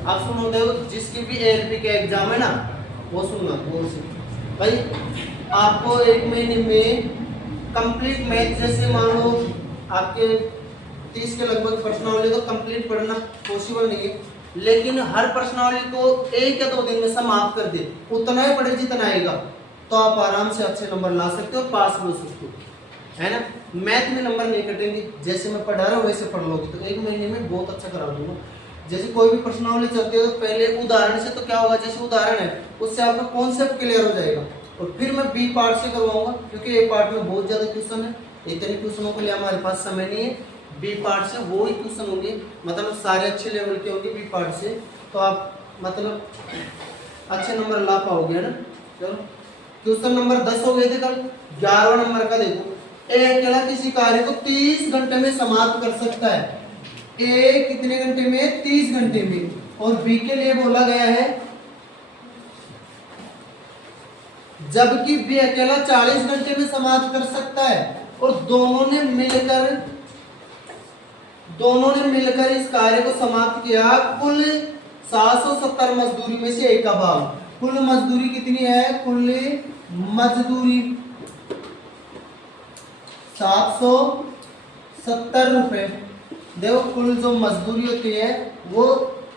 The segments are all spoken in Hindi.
आप सुनो, देखो जिसकी भी एएलपी का एग्जाम है ना वो सुनना, वो से भाई आपको एक महीने में कंप्लीट मैथ, जैसे मान लो आपके 30 के लगभग प्रश्नावली तो कंप्लीट पढ़ना पॉसिबल नहीं है, लेकिन हर प्रश्नावली को 1 या 2 दिन में समाप्त कर दे, उतना ही पढ़े जितना आएगा, तो आप आराम से अच्छे नंबर ला सकते हो, पास भी हो सकते हो, है ना। मैथ में नंबर नहीं कटेंगे, जैसे मैं पढ़ा रहा हूँ वैसे पढ़ लोगे तो 1 महीने में बहुत अच्छा करा दूंगा। जैसे कोई भी प्रश्नावली चलती है तो पहले उदाहरण से, तो क्या होगा, जैसे उदाहरण है उससे आपका कॉन्सेप्ट क्लियर हो जाएगा, और फिर मैं बी पार्ट से करवाऊंगा, क्योंकि ए पार्ट में बहुत ज्यादा क्वेश्चन है, इतने क्वेश्चनों के लिए हमारे पास समय नहीं है। बी पार्ट से वो ही क्वेश्चन होंगे, मतलब सारे अच्छे लेवल के होंगे बी पार्ट से, तो आप मतलब अच्छे नंबर ला पाओगे, है ना। चलो क्वेश्चन नंबर 10 हो गए थे कल। 11वां नंबर का देखो, ए अकेला किसी कार्य को 30 घंटे में समाप्त कर सकता है। ए कितने घंटे में? 30 घंटे में। और बी के लिए बोला गया है जबकि बी अकेला 40 घंटे में समाप्त कर सकता है, और दोनों ने मिलकर इस कार्य को समाप्त किया। कुल 770 मजदूरी में से एक का भाग, कुल मजदूरी कितनी है? कुल मजदूरी 770 रुपए। देखो कुल जो मजदूरी होती है वो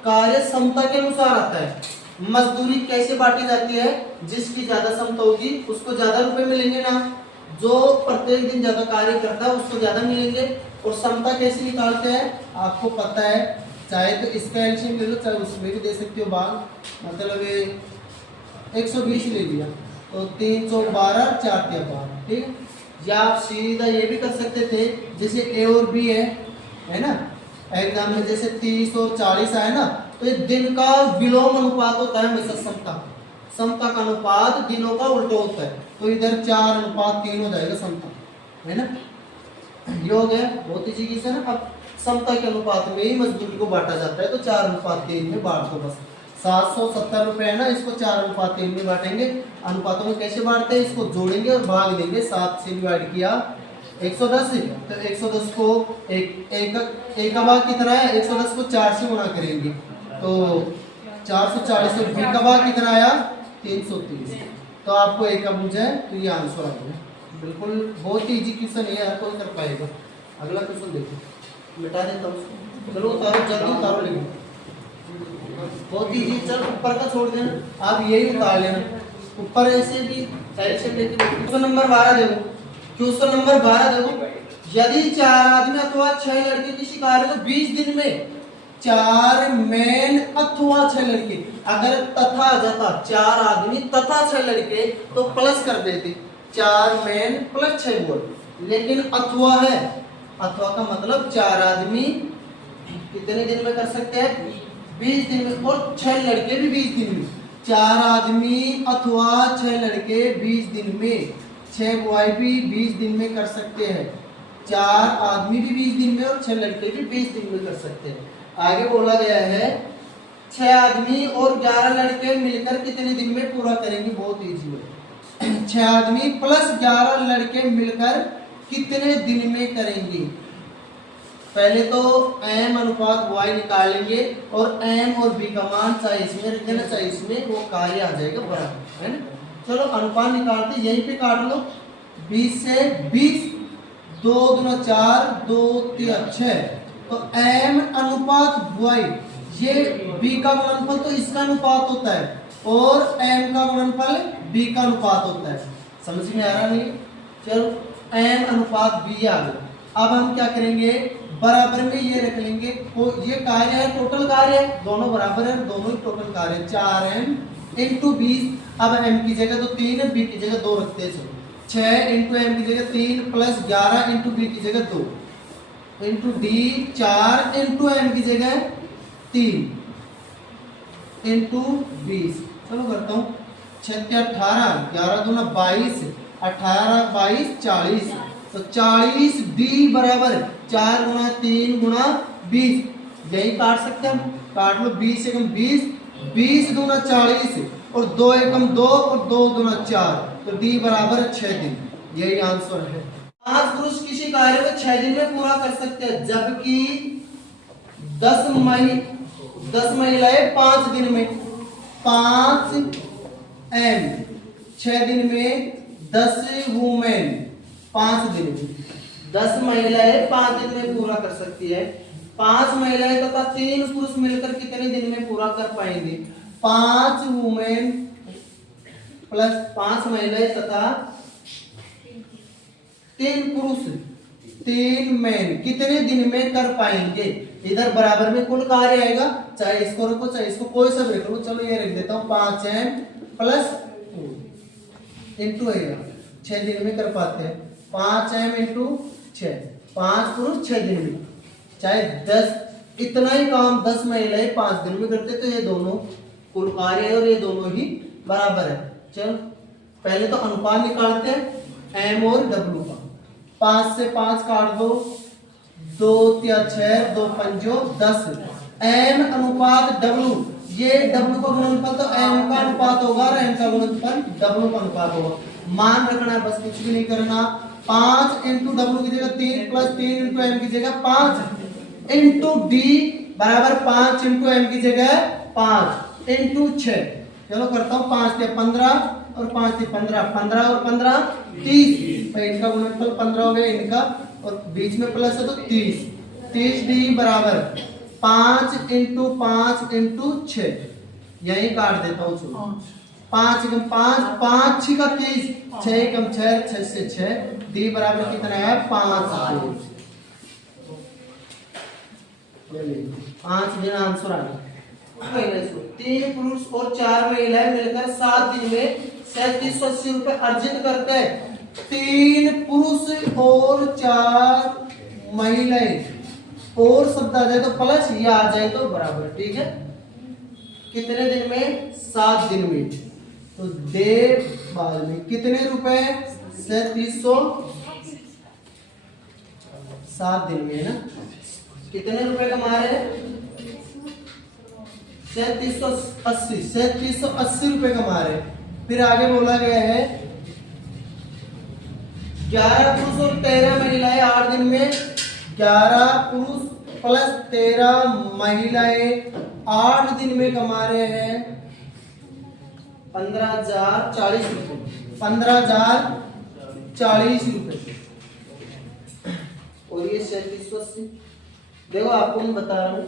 कार्य क्षमता के अनुसार आता है। मजदूरी कैसे बांटी जाती है? जिसकी ज्यादा क्षमता होगी उसको ज्यादा रुपए मिलेंगे ना, जो प्रत्येक दिन ज्यादा कार्य करता है उसको ज्यादा मिलेंगे। और क्षमता कैसे निकालते हैं आपको पता है, चाहे तो इसका एलसीएम ले लो, चाहे उसमें भी दे सकते हो भाग, मतलब 120 ले लिया तो 3 चौक 12 4 तिया 12, ठीक है। या आप सीधा ये भी कर सकते थे, जैसे ए और बी है ना, एग्जाम में जैसे 30 और 40 आए ना, तो ये दिन का विलोम अनुपात होता है हमेशा, समता का अनुपात दिनों का उल्टा होता है, तो इधर 4:3 हो जाएगा समता, है ना। योग है बहुत इजी चीज है ना। अब समता के अनुपात में ही मजदूरी को बांटा जाता है, तो 4:3 में बांट दो बस। 770 रुपए है ना, इसको 4:3 में बांटेंगे। अनुपातों में कैसे बांटते हैं? इसको जोड़ेंगे और भाग देंगे, 7 से डिवाइड किया 110, तो 110 को एक का भाग कितना है? 110 को 4 से गुणा करेंगे तो 440 से बी का भाग कितना आया? 330। तो आपको एक का बुझ है, तो ये आंसर आ गया। बिल्कुल बहुत ही इजी क्वेश्चन है, हर कोई कर पाएगा। अगला क्वेश्चन देखो, मिटा देता हूँ, चलो उतारो जल्दी उतारो, लेकिन बहुत इजी। चल ऊपर का छोड़ देना, आप यही उतार लेना, ऊपर ऐसे भी साइड से लेके। क्वेश्चन नंबर 12 देखो, क्वेश्चन नंबर 12 देखो, यदि 4 आदमी अथवा 6 लड़के किसी कार्य को 20 दिन में 4 मैन अथवा 6 लड़के, अगर तथा आ जाता 4 आदमी तथा 6 लड़के तो प्लस कर देते, 4 मैन प्लस 6 बोल, लेकिन अथवा है, अथवा का मतलब 4 आदमी कितने दिन में कर सकते हैं? 20 दिन में, और 6 लड़के भी 20 दिन में। 4 आदमी अथवा 6 लड़के 20 दिन में, 6 बॉय भी 20 दिन में कर सकते हैं, 4 आदमी भी 20 दिन में और 6 लड़के भी 20 दिन में कर सकते हैं। आगे बोला गया है 6 आदमी और 11 लड़के मिलकर कितने दिन में पूरा करेंगे? बहुत इजी है। 6 आदमी प्लस 11 लड़के मिलकर कितने दिन में करेंगे? पहले तो m अनुपात y निकालेंगे, और m और b का मान चाहे इसमें रख देना चाहे इसमें, वो कार्य आ जाएगा बराबर, है ना। चलो अनुपात निकालते, यहीं पे काट लो, 20 से 20, 2 दूना 4, 2 तिया 6, तो m अनुपात y, ये b का गुणनफल तो इसका अनुपात होता है, और m का गुणनफल b का अनुपात होता है। समझ में आ रहा नहीं? चलो m अनुपात b आ गया। अब हम क्या करेंगे? बराबर में ये रख लेंगे, ये कार्य है, टोटल कार्य है, दोनों बराबर है, दोनों ही टोटल कार्य है, 4m इंटू 20। अब m की जगह तो 3 है, b की जगह 2 रखते हैं, 6 इंटू m की जगह 3 प्लस 11 इंटू b की जगह 2 इंटू d, 4 इंटू m की जगह 3 इंटू 20। चलो करता हूँ, 6 के 18, 11 दूना 22, 18 22 40, तो 40 d बराबर 4 गुना 3 गुना 20, यही काट सकते हैं हम, काट लो। 20 एकम 20, 20 दूना 40, और 2 एकम 2, और 2 दूना 4, तो d बराबर 6 दिन, यही आंसर है। 5 पुरुष किसी कार्य को 6 दिन में पूरा कर सकते हैं, जबकि 10 मई 10 महिलाएं 5 दिन में, 5 एम, 6 दिन में 10 वुमेन 5 दिन में, 10 महिलाएं 5 दिन में पूरा कर सकती है। 5 महिलाएं तथा 3 पुरुष मिलकर कितने दिन में पूरा कर पाएंगे? 5 वुमेन प्लस 5 महिलाएं तथा 3 पुरुष 3 मैन कितने दिन में कर पाएंगे? इधर बराबर में कुल कार्य आएगा, चाहे इसको रखो चाहे इसको, कोई सा भी रख लो। चलो ये रख देता हूं 5 एम प्लस इंटू 6 दिन में कर पाते हैं। 5 एम इंटू 6, 5 पुरुष 6 दिन में, चाहे 10 इतना ही काम 10 महिलाएं 5 दिन में करते, तो ये दोनों कुल कार्य है और ये दोनों ही बराबर है। चलो पहले तो अनुपात निकालते हैं एम और डब्ल्यू का। 5 से 5 काट दो, 2 या 6, 2 पंजो 10, एम अनुपात डब्ल्यू, ये डब्ल्यू का गुणनफल तो एम का अनुपात होगा और एम का गुणनफल डब्ल्यू का अनुपात होगा। मान रखना है, बस कुछ भी नहीं करना। 5 इंटू डब्ल्यू की जगह 3 प्लस 3 इंटू एम की जगह 5 इंटू डी बराबर 5 इंटू एम की जगह 5 इंटू 6। चलो करता हूँ 5 से 15 और 5 से 15, 15 और 15 30, इनका गुणनफल 15 हो गया इनका, और बीच में प्लस है तो 30, 30 डी बराबर 5 इंटू 5 इंटू 6, यही काट देता हूँ। 5 एकम 5, 5 6 का 30, 6 एकम 6, 6 से 6, डी बराबर कितना है? 5 दिन आंसर आ गया। 3 पुरुष और 4 महिलाएं मिलकर 7 दिन में 3780 रुपए अर्जित करते हैं। 3 पुरुष और 4 महिलाएं, और शब्द आ जाए तो प्लस, ये आ जाए तो बराबर, ठीक है। कितने दिन में? 7 दिन में। तो दे बाद में कितने रुपए? 3700, 7 दिन में है ना। कितने रुपए कमा रहे हैं? 3780, 3780 रुपए कमा रहे हैं। फिर आगे बोला गया है 11 पुरुष और 13 महिलाएं 8 दिन में, 11 पुरुष प्लस 13 महिलाएं 8 दिन में कमा रहे हैं 15,040 रुपए, 15,040 रुपए। और ये 3780, देखो आपको मैं बता रहा हूं,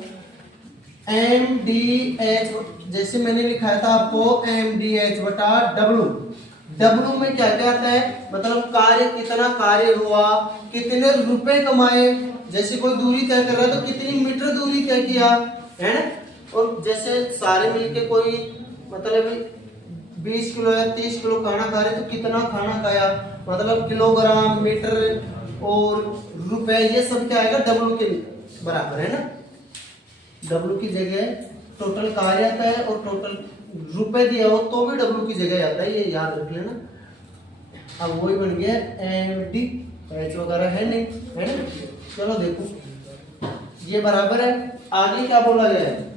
एम डी एच, जैसे मैंने लिखा था आपको एम डी एच बटा डब्ल्यू। डब्ल्यू में क्या क्या आता है? मतलब कार्य, कितना कार्य हुआ, कितने रुपए कमाए। जैसे कोई दूरी तय कर रहा है तो कितनी मीटर दूरी तय किया, है ना। और जैसे सारे मिलके कोई मतलब 20 किलो या 30 किलो खाना खा रहे तो कितना खाना खाया, मतलब किलोग्राम, मीटर और रुपए, ये सब क्या आएगा? डब्ल्यू के बराबर, है ना। डब्ल्यू की जगह टोटल कार्य आता है और टोटल रुपए दिया हो तो भी डब्ल्यू की जगह आता है, ये याद रख लेना। अब वही बन गया एम डी एच वगैरह है नहीं, है ना। चलो देखो ये बराबर है। आगे क्या बोला गया है?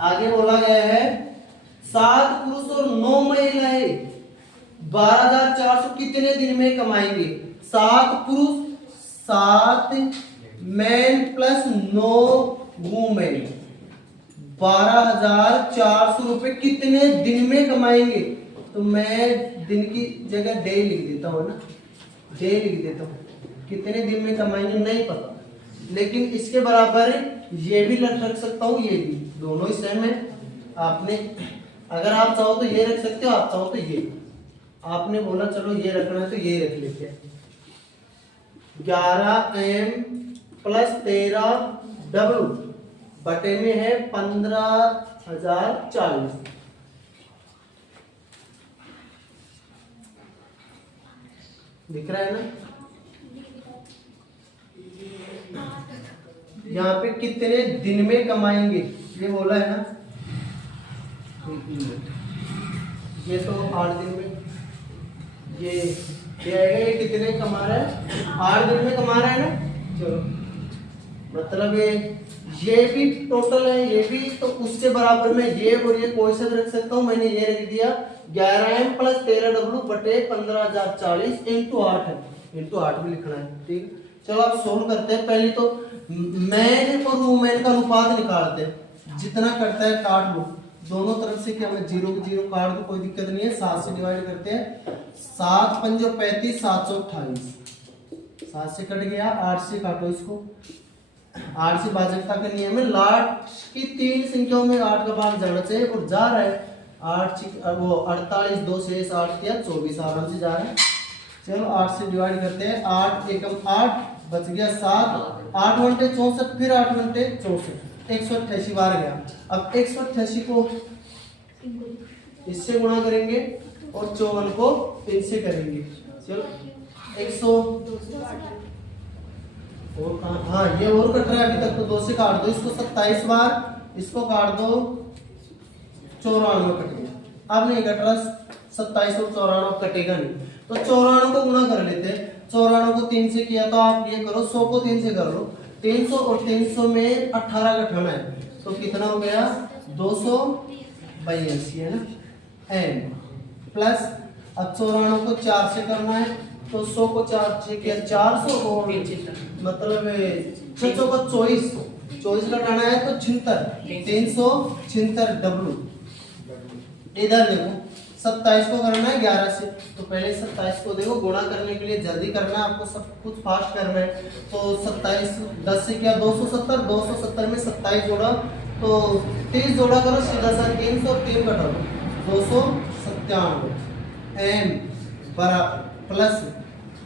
आगे बोला गया है 7 पुरुष और 9 महिलाएं 12,400 कितने दिन में कमाएंगे? 7 पुरुष, 7 मैन प्लस 9 वुमेन 12,400 रुपए कितने दिन में कमाएंगे? तो मैं दिन की जगह डे लिख देता हूँ ना, डे लिख देता हूँ। कितने दिन में कमाएंगे नहीं पता, लेकिन इसके बराबर ये भी रख सकता हूँ, ये भी, दोनों ही सेम है। आपने अगर आप चाहो तो ये रख सकते हो, आप चाहो तो ये। आपने बोला चलो ये रखना है तो ये रख लेते हैं। 11 एम प्लस 13 डब्ल्यू बटे में है 15,040। दिख रहा है ना। यहाँ पे कितने दिन में कमाएंगे ये बोला है ना। ये तो 8 दिन में, ये आएगा, ये कितने कमा रहा है? 8 दिन में कमा रहा है ना। चलो मतलब ये भी टोटल है, ये भी, तो उसके बराबर में ये और ये कोई सा भी रख सकता हूँ। मैंने ये रख दिया 11M प्लस 13W बटे 15,040 इंटू 8 है, इंटू 8 भी लिखना है, ठीक। चलो आप सोल्व करते हैं। पहले तो मैन और वुमेन का अनुपात निकालते हैं। जितना कटता है काट लो, दोनों तरफ से क्या मैं 0 को 0 काट दो, कोई दिक्कत नहीं है। 7 से डिवाइड करते हैं, 7 पंजो 35, 728, 7 से कट गया। 8 से काटो इसको, 8 से भाजकता का नियम है, लास्ट की 3 संख्याओं में 8 का भाग जाना चाहिए और जा रहा है। 8 वो 48, 2 से 8 किया 24, आराम से जा रहा है। चलो 8 से डिवाइड करते हैं, 8 एकम 8 बच गया 7, 8 घंटे 64, फिर 8 घंटे 64, 188 बार गया। अब 188 को इससे गुणा करेंगे और 54 को इनसे करेंगे। चलो 100 और कहाँ, हाँ ये और कट रहा है अभी तक, तो 2 से काट दो इसको 27 बार, इसको काट दो 94 कट गया। अब नहीं कट रहा, 27 और 94 कटेगा नहीं, तो 94 को गुणा कर लेते हैं। 94 को 3 से किया तो आप ये करो, 100 को 3 से कर लो, 300 और 300 में 18 घटाना है तो कितना हो गया 282 है ना, एन प्लस। अब 94 को 4 से करना है तो 100 को 4 से किया 400 और मतलब 600 को 24 घटाना है तो 76, 376 डब्लू। इधर देखो 27 को करना है 11 से, तो पहले 27 को देखो गुणा करने के लिए जल्दी करना है आपको, सब कुछ फास्ट करना है। तो 27 10 से किया 270, 270 में 27 जोड़ा तो 30 जोड़ा करो, सीधा सा 303 घटा दो 297 एम बराबर प्लस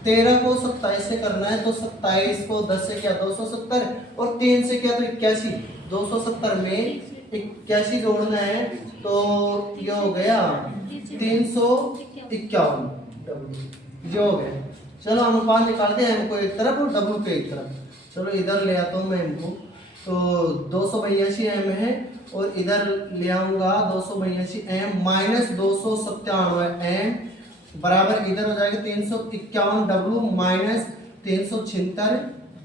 13 को 27 से करना है तो 27 को 10 से किया 270 और 3 से किया तो 81, 270 में 81 जोड़ना है तो ये हो गया 351 डब्ल्यू, जो हो गया। चलो अनुपात निकालते हैं, एम को एक तरफ और डब्ल्यू को एक तरफ। चलो इधर ले आता हूँ मैं एम को, तो 282 एम है और इधर ले आऊंगा 282 एम माइनस 297 एम बराबर इधर हो जाएगा 351 डब्ल्यू माइनस 376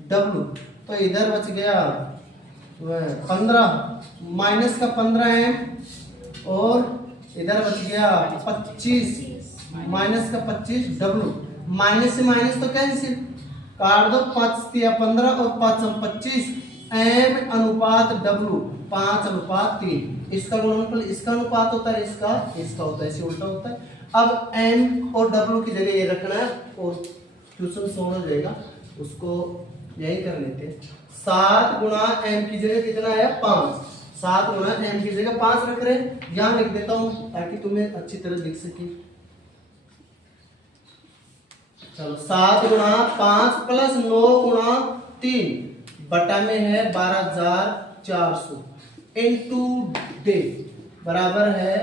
डब्ल्यू। तो इधर बच गया 15 माइनस का 15 एम और इधर बच गया 25 माइनस का 25 डब्ल्यू। माइनस से माइनस तो कैंसिल, काट दो 5 या 15 और 5 25 एम अनुपात डब्ल्यू 5:3। इसका गुणनफल इसका अनुपात होता है, इसका होता है, ऐसे उल्टा होता है। अब एम और डब्ल्यू की जगह ये रखना है और ट्यूशन सोना हो जाएगा, उसको यही कर लेते हैं। 7 गुणा एम की जगह कितना आया 5, 7 गुणा एम की जगह 5 रख रहे हैं, यहां लिख देता हूं ताकि तुम्हें अच्छी तरह दिख सके। चलो 7 गुणा 5 प्लस 9 गुणा 3 बटा में है 12400 इनटू डे बराबर है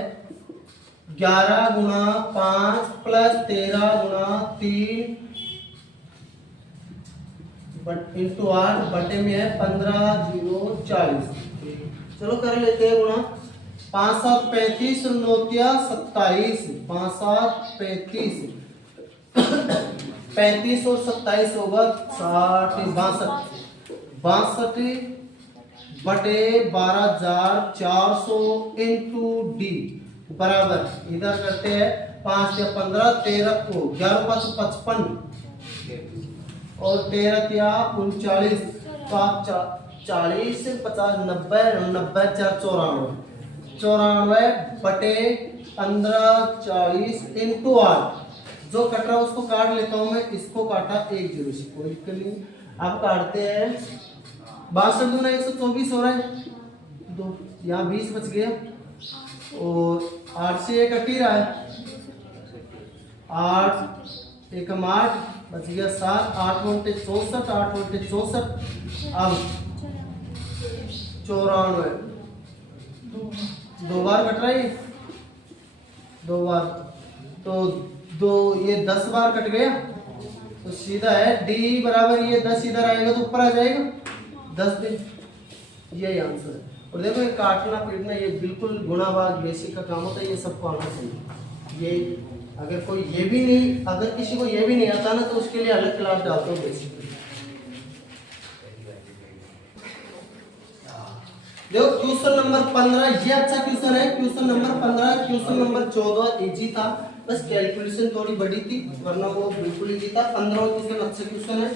11 गुणा 5 प्लस 13 गुणा 3 इंटू 8 बटे में है 15,040। चलो कर लेते हैं गुणा, 5 7 35 और 9 27, 5 7 35 35 और 27 होगा 60 62 बटे 12400 इंटू डी बराबर इधर करते हैं 5 या 15 13 को 11 5 55 और 13 या 39 5 40 50 90 90 4 94 बटे 15 40 इंटू 8। जो कट रहा है उसको काट लेता हूं मैं, इसको काटा 1 0 से, कोई दिक्कत नहीं। अब काटते हैं 62 गुना 124 हो रहा है, तो यहाँ 20 बच गया और 8 से 1 कट ही रहा है, 8 एकम 8 बच गया 7, 8 घंटे 64, 8 घंटे 64। अब 94 दो बार कट रहा है, 2 बार तो 2 ये 10 बार कट गया, तो सीधा है डी बराबर ये 10 इधर आएगा तो ऊपर आ जाएगा 10 दिन, यही आंसर है। और देखो ये काटना पीटना ये बिल्कुल गुणा भाग बेसिक का काम होता है, ये सबको आना चाहिए। ये अगर कोई ये भी नहीं, अगर किसी को ये भी नहीं आता ना तो उसके लिए अलग क्लास डालता हूँ बेसिक। देखो क्वेश्चन नंबर 15 ये अच्छा क्वेश्चन है, question number 15। Question number 14 easy था, बस कैलकुलेशन थोड़ी बड़ी थी, वरना वो बिल्कुल इजी था। 15 क्वेश्चन अच्छे क्वेश्चन है।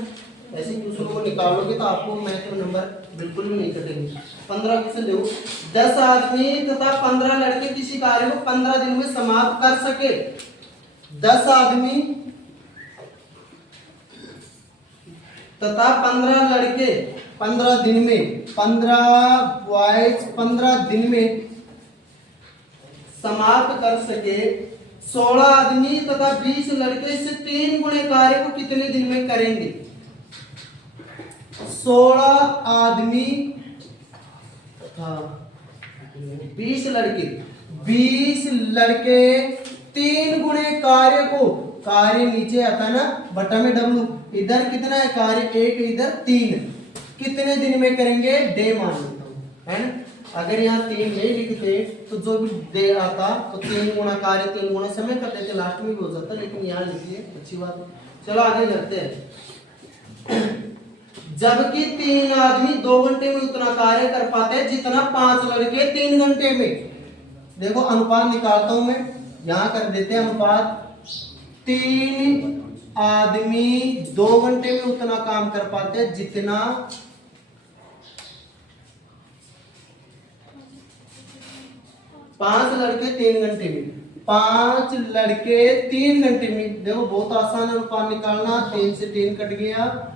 ऐसे क्वेश्चन को निकालोगे तो आपको मैथ में नंबर बिल्कुल भी नहीं कटेंगे। 15 क्वेश्चन देखो, 10 आदमी तथा 15 लड़के किसी कार्य को 15 दिन में समाप्त कर सके। 10 आदमी तथा 15 लड़के 15 दिन में, 15 बॉयज 15 दिन में समाप्त कर सके। 16 आदमी तथा 20 लड़के इससे 3 गुणे कार्य को कितने दिन में करेंगे? 16 आदमी तथा 20 लड़के 3 गुणे कार्य को, कार्य नीचे आता ना बटा में W, इधर कितना है कार्य 1, इधर 3, कितने दिन में करेंगे? डे मान लेता हूं, है ना। अगर यहाँ 3 नहीं लिखते तो जो भी डे आता तो 3 गुणा कार्य 3 गुणा समय कर देते, लास्ट में भी हो जाता, लेकिन यहाँ लिखिए, अच्छी बात है। चलो आगे करते हैं। जबकि 3 आदमी 2 घंटे में उतना कार्य कर पाते हैं जितना 5 लड़के 3 घंटे में। देखो अनुपात निकालता हूं मैं, यहां कर देते हैं अनुपात। 3 आदमी 2 घंटे में उतना काम कर पाते हैं जितना 5 लड़के 3 घंटे में। 5 लड़के 3 घंटे में। देखो बहुत आसान अनुपात निकालना, 3 से 3 कट गया।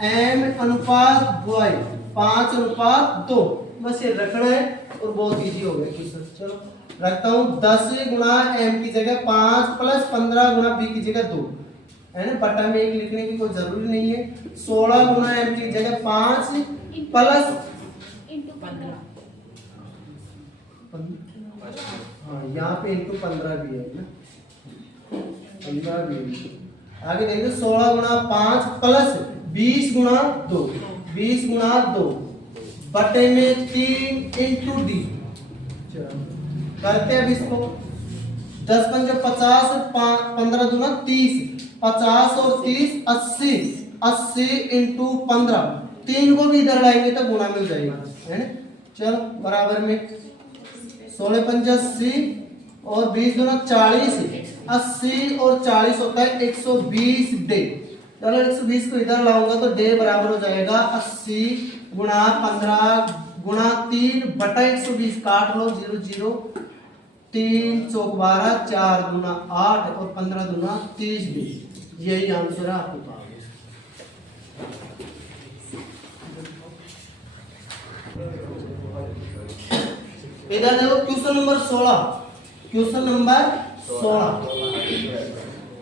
m अनुपात y 5 अनुपात 2, बस ये रखना है और बहुत इजी हो गया क्वेश्चन। चलो रखता हूं 10 गुणा m की जगह 5 प्लस 15 गुणा b की जगह 2, है ना, बटा में 1 लिखने की कोई जरूरी नहीं है। 16 गुणा m की जगह 5 प्लस 15, हाँ यहाँ पे इंटू 15 भी है ना, 15 भी है। आगे देखिए 16 गुणा 5 प्लस 20 गुणा 2, 20 गुणा 2 बटे में 3 इंटू डी। करते हैं अब इसको, 10 पंजे 50, 15 दूना 30, 50 और 30 80, 80 इंटू 15, 3 को भी इधर लाएंगे तो गुणा में हो जाएगा, है ना। चलो बराबर में 16 पंजे 80 और 20 दूना 40, 80 और 40 होता है 120 डे। चलो 120 को इधर लाऊंगा तो डे बराबर हो जाएगा 80 गुणा 15 गुणा 3 बटा 120, काट लो 0 0, 3 चौक 12, 4 दूना 8 और 15 दूना 30 डे। यही आंसर है आपके पास। इधर देखो क्वेश्चन नंबर 16, क्वेश्चन नंबर 16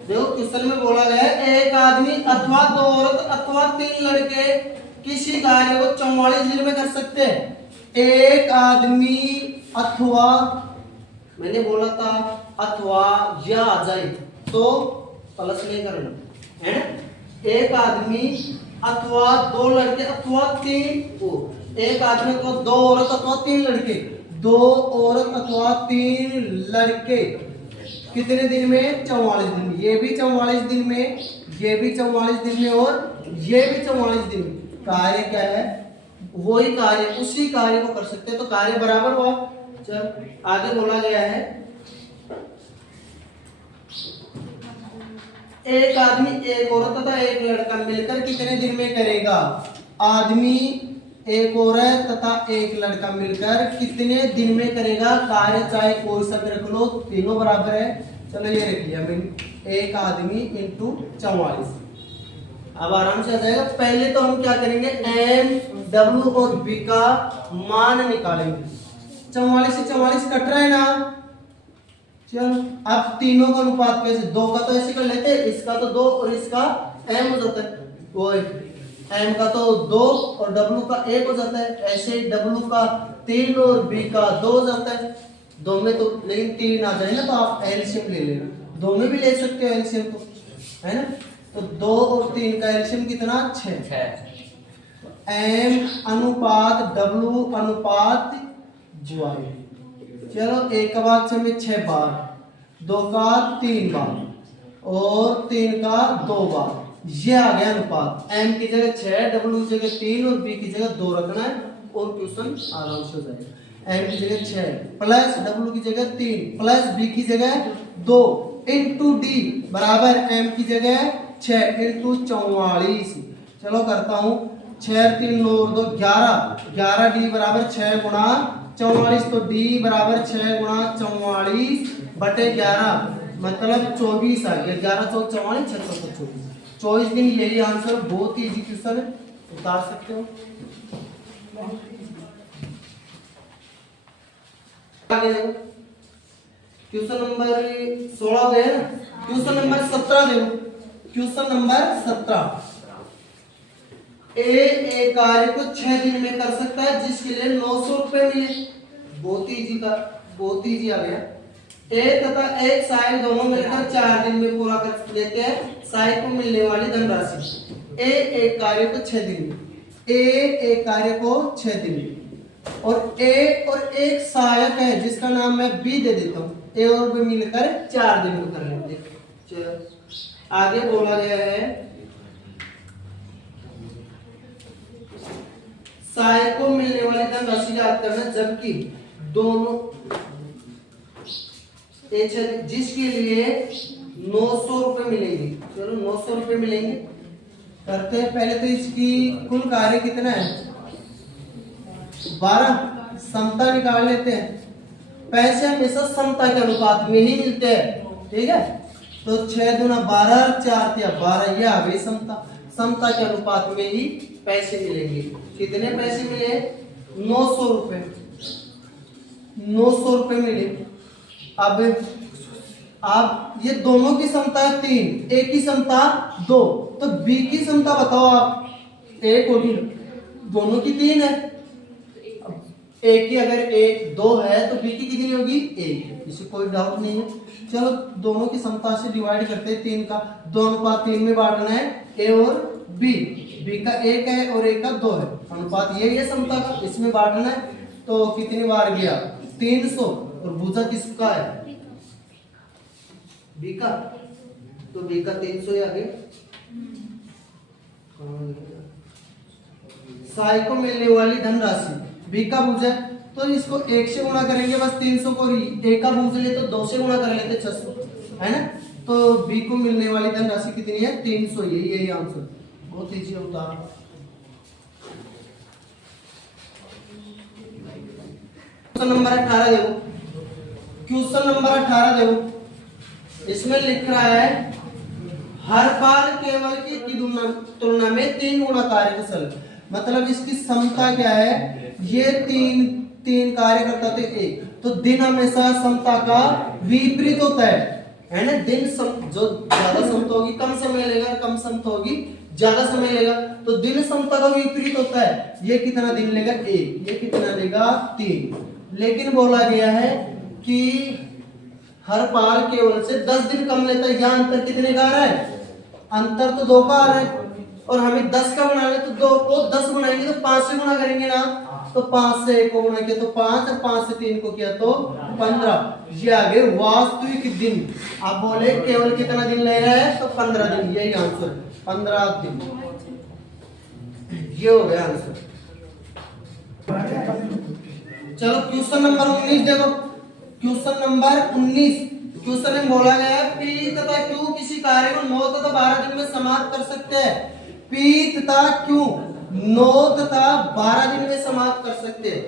देखो, क्वेश्चन में बोला गया है एक आदमी अथवा 2 औरत अथवा 3 लड़के किसी कार्य को 44 दिन में कर सकते हैं। एक आदमी अथवा, मैंने बोला था अथवा या आ जाए तो प्लस नहीं करना, है ना। एक आदमी अथवा 2 लड़के अथवा 3 को, एक आदमी को 2 औरत अथवा 3 लड़के, 2 औरत अथवा 3 लड़के कितने दिन में? 44 दिन में। ये भी 44 दिन में, ये भी 44 दिन में और ये भी 44 दिन में। कार्य क्या है? वही कार्य, उसी कार्य को कर सकते हैं, तो कार्य बराबर हुआ। चल आगे बोला गया है एक आदमी एक औरत तथा एक लड़का मिलकर कितने दिन में करेगा? आदमी एक औरत तथा एक लड़का मिलकर कितने दिन में करेगा कार्य? चाहे कोई सा भी रख लो, तीनों बराबर है। चलो ये रख लिया मैंने, एक आदमी इंटू 44। अब आराम से आ जाएगा। पहले तो हम क्या करेंगे, एम डब्ल्यू और बी का मान निकालेंगे। 44 से 44 कट रहा है ना। चलो अब तीनों का अनुपात कैसे? 2 का तो ऐसे कर लेते हैं, इसका तो 2 और इसका m हो जाता है, वो m का तो 2 और w का 1 हो जाता है। ऐसे w का 3 और b का 2 हो जाता है। 2 में तो लेकिन 3 आ जाए ना, तो आप एलसीएम ले लेना। 2 में भी ले सकते हो एलसीएम को, है ना। तो 2 और 3 का एलसीएम कितना? 6। m अनुपात w अनुपात y। चलो 1 का भाग 6 में 6 बार, 2 का 3 बार और 3 का 2 बार। ये आ गया अनुपात। m की जगह 6, w की जगह 3 और b की जगह 2 रखना है और क्वेश्चन आराम से हो जाएगा। m की जगह 6 प्लस w की जगह 3 प्लस b की जगह 2 इंटू d बराबर m की जगह 6 इंटू 44 चलो करता हूँ, 6 3 9 2 11, 11 डी बराबर 6 गुणा 44, तो डी बराबर 6 गुणा 44 बटे 11, मतलब 24 आ गया। 11 चौक 44, 6 चौक 24, 24 दिन। यही आंसर, बहुत ही इजी क्वेश्चन है, उतार सकते हो। आगे देखो, क्वेश्चन नंबर 16 है ना, क्वेश्चन नंबर 17 देखो, क्वेश्चन नंबर 17। एक कार्य को 6 दिन में कर सकता है जिसके लिए 900 रुपए मिले। बहुत ही इजी आ गया। ए तथा एक सहायक दोनों मिलकर 4 दिन में पूरा कर लेते हैं। सहायक को मिलने वाली धनराशि। एक कार्य को 6 दिन में, एक कार्य को 6 दिन में, और ए और एक सहायक है जिसका नाम मैं बी दे देता हूँ। ए और बी मिलकर 4 दिन में कर लेते हैं। आगे बोला गया है, सहायक को मिलने वाली धनराशि याद करना, जबकि दोनों जिसके लिए 900 रुपए मिलेंगे। चलो 900 रुपए मिलेंगे, करते हैं। पहले तो इसकी कुल कार्य कितना है, 12, समता निकाल लेते हैं। पैसे हमेशा समता के अनुपात में ही मिलते हैं, ठीक है। तो 6 दूना 12, 4 तिया 12, ये आ गई समता। समता के अनुपात में ही पैसे मिलेंगे। कितने पैसे मिले, 900 रुपए, 900 रुपए मिले। अब ये दोनों की समता है 3, ए की समता 2, तो बी की समता बताओ आप। एक होगी, दोनों की 3 है, ए की अगर 1 2 है तो बी की कितनी होगी, 1, इसमें कोई डाउट नहीं है। चलो दोनों की समता से डिवाइड करते हैं, 3 का 2 अनुपात 3 में बांटना है, ए और बी। बी का 1 है और ए का 2 है, अनुपात ये है समता का, इसमें बांटना है। तो कितनी बार गया, 300, और भुजा किसका है, बी का, तो बी का 300 ही आ गया। सहायक को मिलने वाली धनराशि, बी का भुजा, तो इसको 1 से गुणा करेंगे, बस 300 को ए का भुजा ले तो 2 से गुणा कर लेते 600, है ना। तो बी को मिलने वाली धनराशि कितनी है, 300। यही आंसर, बहुत इजी होता है। क्वेश्चन नंबर 18 देखो, क्वेश्चन नंबर 18 देखो, इसमें लिख रहा है हर बार केवल की तुलना में 3 गुना कार्य कुशल। मतलब इसकी समता क्या है, ये तीन कार्य करता थे एक, तो दिन हमेशा समता का विपरीत होता है ना। दिन जो ज्यादा समता होगी कम समय लेगा, कम समता होगी ज्यादा समय लेगा, तो दिन समता का विपरीत होता है। ये कितना दिन लेगा, 1, ये कितना लेगा, 3। लेकिन बोला गया है कि हर बार केवल से 10 दिन कम लेता है। यहाँ अंतर कितने का आ रहा है, अंतर तो 2 का आ रहा है, और हमें 10 का बनाना है, तो 2 को 10 बनाएंगे तो 5 से गुणा करेंगे ना, तो 5 से 1 को गुणा किया तो 5, और 5 से 3 को किया तो 15। ये आगे वास्तविक दिन। आप बोले केवल कितना दिन ले रहा है, तो 15 दिन, यही आंसर, 15 दिन। ये हो गया आंसर। चलो क्वेश्चन नंबर 19 देखो, क्वेश्चन नंबर 19। क्वेश्चन में बोला गया है पी तथा क्यू किसी कार्य को 9 तथा 12 दिन में समाप्त कर सकते हैं। पी तथा क्यू 9 तथा 12 दिन में समाप्त कर सकते हैं,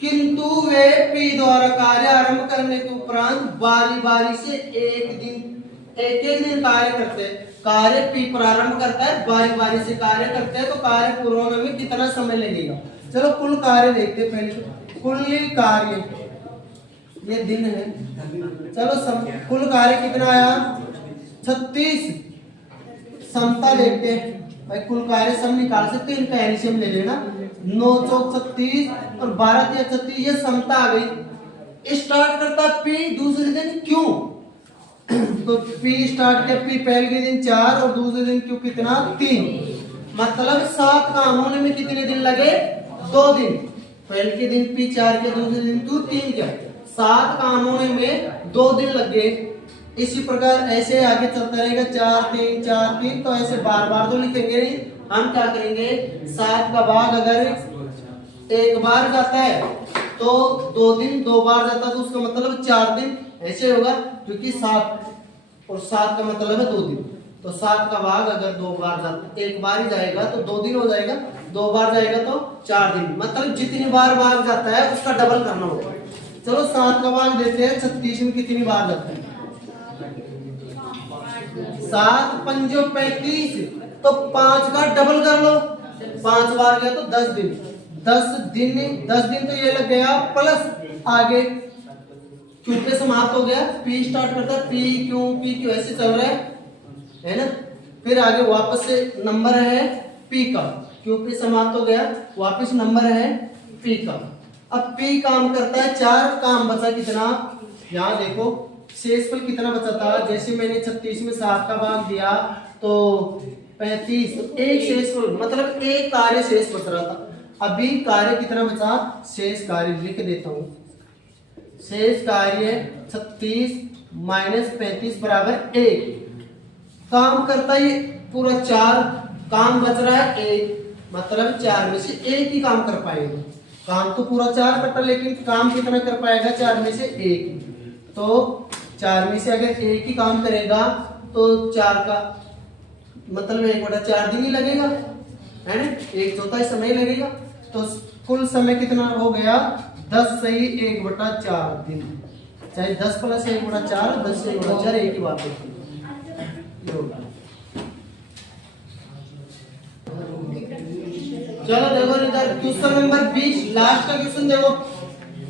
किंतु वे पी द्वारा कार्य आरंभ करने के उपरांत बारी बारी से एक दिन कार्य करते हैं। कार्य पी प्रारंभ करता है, बारी बारी से कार्य करते हैं, तो कार्य पूर्ण होने में कितना समय लगेगा। चलो कुल कार्य देखते हैं पहले। कुल कार्य, ये दिन है, चलो कुल कार्य कितना आया, 36। समता देखते हैं भाई, कुल कार्य सब निकाल सकते हैं, इनका एलसीएम ले लेना। 9 चौक 36 और 12 तिया 36, ये समता आ गई। स्टार्ट करता पी, दूसरे दिन क्यू, तो पी स्टार्ट किया, पी पहले के दिन 4 और दूसरे दिन क्यू कितना, 3। मतलब 7 काम होने में कितने दिन लगे, 2 दिन। पहले के दिन पी 4 के, दूसरे दिन क्यू 3 के, 7 काम होने में 2 दिन लग गए। इसी प्रकार ऐसे आगे चलता रहेगा, 4 3 4 3, तो ऐसे बार बार तो लिखेंगे नहीं। हम क्या करेंगे, 7 का भाग अगर 1 बार जाता है तो 2 दिन, 2 बार जाता है तो उसका मतलब 4 दिन, ऐसे होगा, क्योंकि 7 और 7 का मतलब है 2 दिन। तो 7 का भाग अगर 2 बार जाता, एक बार ही जाएगा तो 2 दिन हो जाएगा, 2 बार जाएगा तो 4 दिन, मतलब जितनी बार भाग जाता है उसका डबल करना होगा। चलो 7 का भाग देते हैं 36 में कितनी बार जाता है, 7 पंजो 35, तो 5 का डबल कर लो, 5 बार गया तो 10 दिन, 10 दिन तो ये लग गया, प्लस आगे क्यू पे समाप्त हो गया, पी स्टार्ट करता है, पी क्यू ऐसे चल रहा है ना। फिर आगे वापस से नंबर है पी का, क्यू पे समाप्त हो गया, वापस नंबर है पी का। अब पी काम करता है 4, काम बचा कितना, यहाँ देखो शेषफल कितना बचा था, जैसे मैंने 36 में 7 का भाग दिया तो 35, एक शेषफल मतलब एक कार्य शेष बच रहा था। अभी कार्य कितना बचा, शेष कार्य लिख देता हूं, शेष कार्य 36 माइनस 35 बराबर 1, काम करता है पूरा 4, काम बच रहा है 1, मतलब 4 में से 1 ही काम कर पाएगा, काम तो पूरा 4 करता लेकिन काम कितना कर पाएगा, 4 में से 1, तो 4 में से अगर 1 ही काम करेगा तो 4 का मतलब 1/4 दिन ही लगेगा, है ना, 1/4 समय लगेगा, तो कुल समय कितना हो गया, 10 सही 1/4 दिन, चाहे 10 प्लस 1/4, 10 से 1/4 एक ही बात है। चलो देखो इधर क्वेश्चन नंबर 20 लास्ट का क्वेश्चन देखो,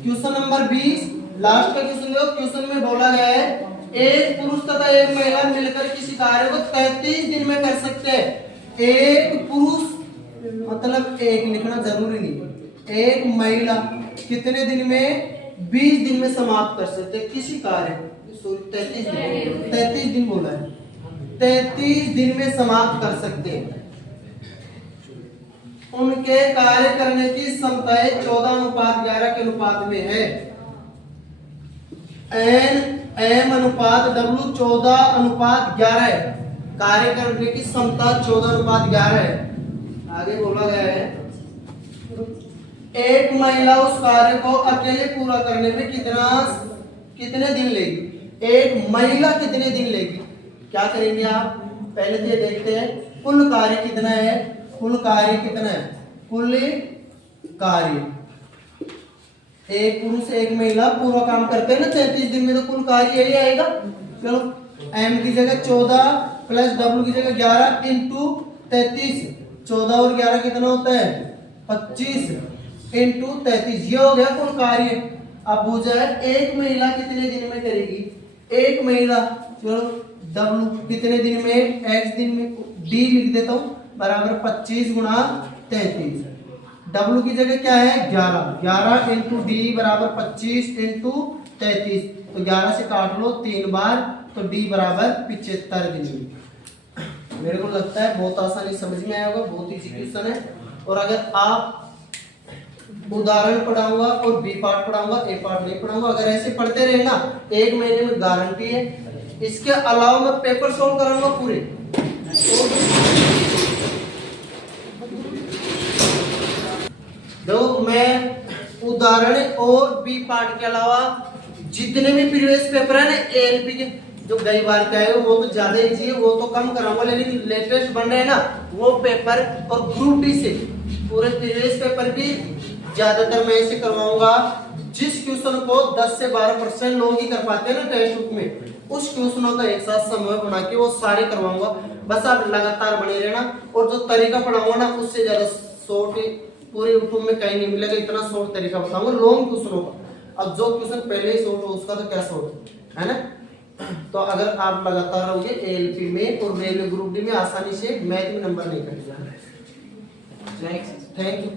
क्वेश्चन नंबर 20 लास्ट का क्वेश्चन देखो। क्वेश्चन में बोला गया है एक पुरुष तथा एक महिला मिलकर किसी कार्य को 33 दिन में कर सकते हैं। एक पुरुष मतलब एक लिखना जरूरी नहीं, एक महिला कितने दिन में, 20 दिन में समाप्त कर सकते हैं किसी कार्य, 33 दिन बोला है, 33 दिन में समाप्त कर सकते हैं। उनके कार्य करने की क्षमताएं 14:11 के अनुपात में है। M/W 14:11 है, कार्य करने की क्षमता 14:11 है। आगे बोला गया है एक महिला उस कार्य को अकेले पूरा करने में कितने दिन लेगी, एक महिला कितने दिन लेगी। क्या करेंगे आप, पहले तो देखते हैं कुल कार्य कितना है, कुल कार्य कितना है, कुल कार्य एक पुरुष एक महिला पूरा काम करते हैं ना 33 दिन में, तो कुल कार्य यही आएगा। चलो M की जगह 14 प्लस W की जगह 11 इंटू 33, 14 और 11 कितना होता है 25 इंटू 33, ये हो गया कुल कार्य। अब हो जाए एक महिला कितने दिन में करेगी, एक महिला, चलो W कितने दिन में, X दिन में, D लिख देता हूं बराबर 25 गुणा 33, W की जगह क्या है 11 इंटू D बराबर 25 इंटू 33, तो 11 से काट लो 3 बार, तो D बराबर 75 दिन। मेरे को लगता है बहुत आसानी समझ में आया होगा, बहुत इजी क्वेश्चन है। और अगर आप उदाहरण पढ़ाऊंगा और बी पार्ट पढ़ाऊंगा, ए पार्ट नहीं पढ़ाऊंगा, अगर ऐसे पढ़ते रहे ना 1 महीने में गारंटी है। इसके अलावा मैं पेपर सॉल्व कराऊंगा पूरे, तो मैं उदाहरण और बी पार्ट के अलावा जितने भी प्रीवियस पेपर है ना एएलपी के जो गई बार के आए वो तो ज्यादा इजी है, वो तो कम कराऊंगा, लेकिन लेटेस्ट बन रहे हैं ना वो पेपर और ग्रुप डी से पूरे प्रीवियस पेपर भी ज्यादातर मैं ऐसे करवाऊंगा। जिस क्वेश्चन को 10 से 12% लोग ही कर पाते हैं ना टेक्स्ट बुक में, उस क्वेश्चनों का एक साथ समय बना के वो सारे करवाऊंगा। बस आप लगातार बने रहना, और जो तरीका पढ़ाऊंगा ना उससे ज्यादा शॉर्ट पूरे यूट्यूब में कहीं नहीं मिलेगा, इतना शॉर्ट तरीका बताऊंगा लॉन्ग क्वेश्चनों का। अब जो क्वेश्चन पहले ही शॉर्ट हो उसका तो क्या शॉर्ट है ना। तो अगर आप लगातार रहोगे एएलपी में और रेलवे ग्रुप डी में आसानी से मैथ में नंबर नहीं कटेगा। Thank you.